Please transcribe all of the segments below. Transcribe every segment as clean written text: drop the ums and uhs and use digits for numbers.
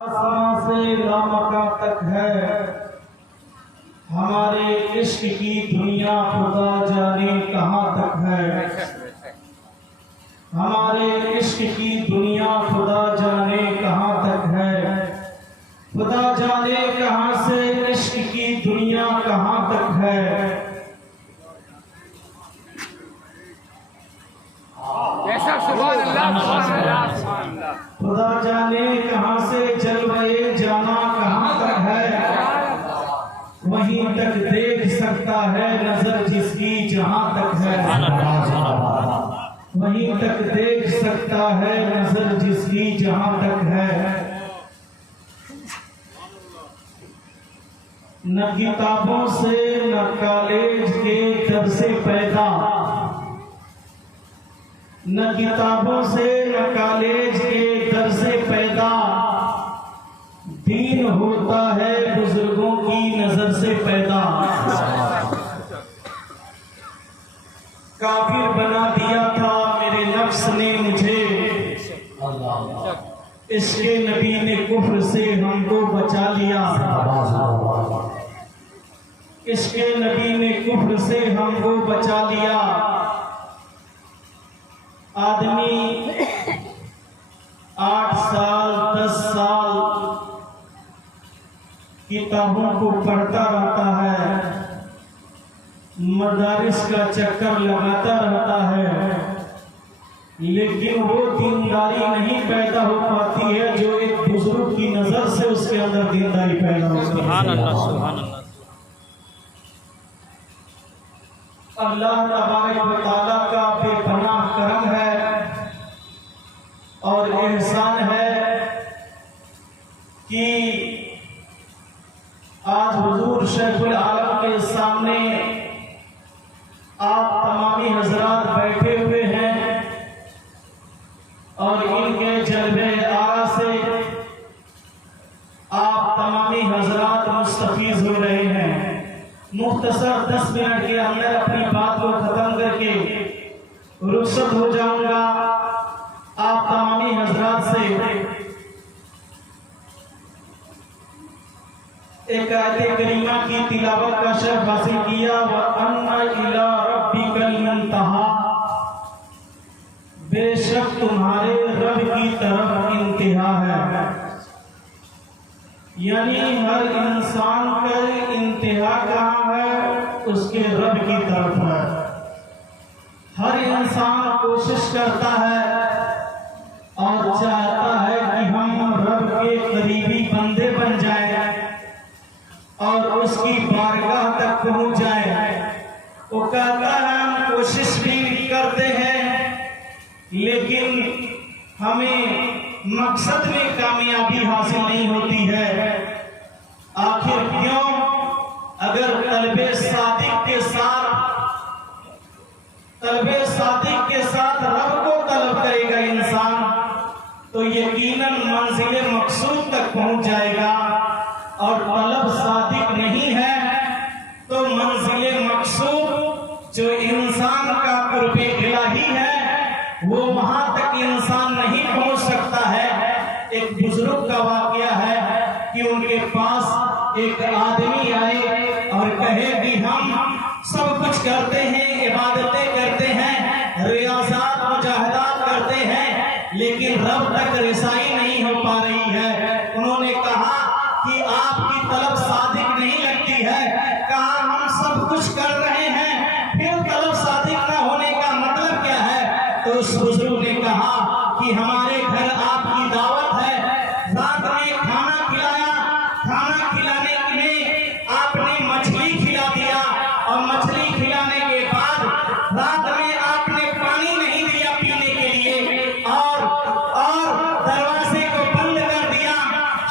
आसमां से लामका तक है हमारे इश्क की दुनिया, खुदा जाने कहाँ तक है। हमारे इश्क की दुनिया खुदा जाने कहाँ तक है। खुदा जाने कहाँ से इश्क की दुनिया कहाँ तक है। खुदा जाने कहाँ से जलवे जाना कहाँ तक है। वहीं तक देख सकता है नजर जिसकी जहाँ तक है। वहीं तक देख सकता है नजर जिसकी जहाँ तक है। न किताबों से न कॉलेज के दर से पैदा, न किताबों से न कॉलेज के दर से पैदा, दीन होता है बुजुर्गों की नजर से पैदा। काफिर बना दिया था मेरे नफ्स ने मुझे, इसके नबी ने कुफ्र से हमको बचा लिया। इसके नबी ने कुफ्र से हमको बचा लिया। आदमी 8 साल 10 साल किताबों को पढ़ता रहता है, मदारिस का चक्कर लगाता रहता है, लेकिन वो दीनदारी नहीं पैदा हो पाती है जो एक बुजुर्ग की नजर से उसके अंदर दीनदारी पैदा होती है। सुभान अल्लाह, सुभान अल्लाह। अल्लाह तबारक व तआला का बेपनाह करम है और एहसान है कि आज हुजूर शैखुल आलम के सामने आप तमामी हजरात बैठे हुए हैं और इनके जलवे आरा से आप तमामी हजरात मुस्तफीज हो रहे हैं। मुख्तसर 10 मिनट के अंदर अपनी बात को खत्म करके रुखसत हो जाऊंगा आप तमामी हजरात से। एक आयत करीमा की तिलावत का शर्फ हासिल किया। व अन्ना इला रब्बिकल मुंतहा, बेशक तुम्हारे रब की तरफ इंतहा है। यानी हर इंसान का इंतहा कहाँ है? उसके रब की तरफ है। हर इंसान कोशिश करता है और चाहता है कि हम रब के करीबी बंदे बन जाएं और उसकी बारगाह तक पहुंच जाए। वो कहता है हम कोशिश भी करते हैं लेकिन हमें मकसद में कामयाबी हासिल नहीं होती है। आखिर क्यों? अगर तलबे सादिक के साथ रब को तलब करेगा इंसान तो यकीनन मंजिले मकसूद तक पहुंच जाएगा। और तलब सादिक नहीं है तो मंजिले मकसूद जो इंसान का कुर्बे इलाही है वो वहां तक इंसान नहीं पहुंच सकता है। एक बुजुर्ग का वाकया है कि उनके पास एक आदमी आए और कहे कि हम सब कुछ करते हैं, इबादतें करते हैं, रियाज़ात मुजाहिदात करते हैं, लेकिन रब तक रिसाई नहीं हो पा रही है। उन्होंने कहा कि आपकी तलब सादिक नहीं लगती है। कहा हम सब कुछ कर रहे हैं फिर तलब सादिक न होने का मतलब क्या है? तो उस बुजुर्ग ने कहा कि हमारे घर आपकी दावत है, रात में खाना खिलाया, खाना खिलाने में आपने मछली खिला दिया और मछली खिलाने के बाद रात में आपने पानी नहीं दिया पीने के लिए और दरवाजे को बंद कर दिया।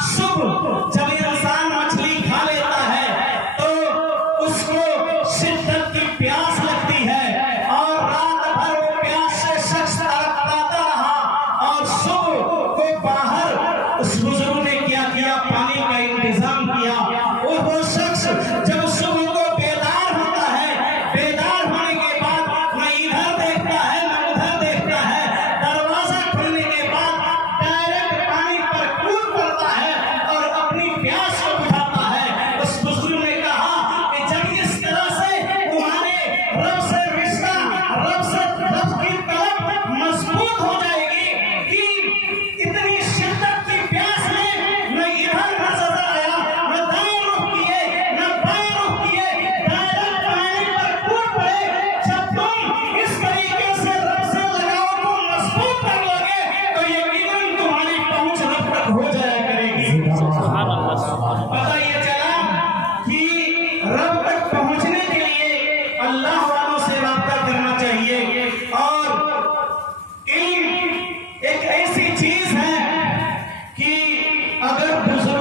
सुबह जब इंसान मछली खा लेता है तो उसको शिद्दत की प्यास लगती है और रात भर वो प्यास से शख्स तड़पता रहा और सुबह को बाहर उस बुजुर्ग ने क्या किया? पानी का इंतजाम किया। और वो शख्स जब सुबह को बेदार होता है, बेदार होने के बाद न इधर देखता है न उधर देखता है, दरवाजा खुलने के बाद डायरेक्ट पानी पर कूद पड़ता है अगर दूसरा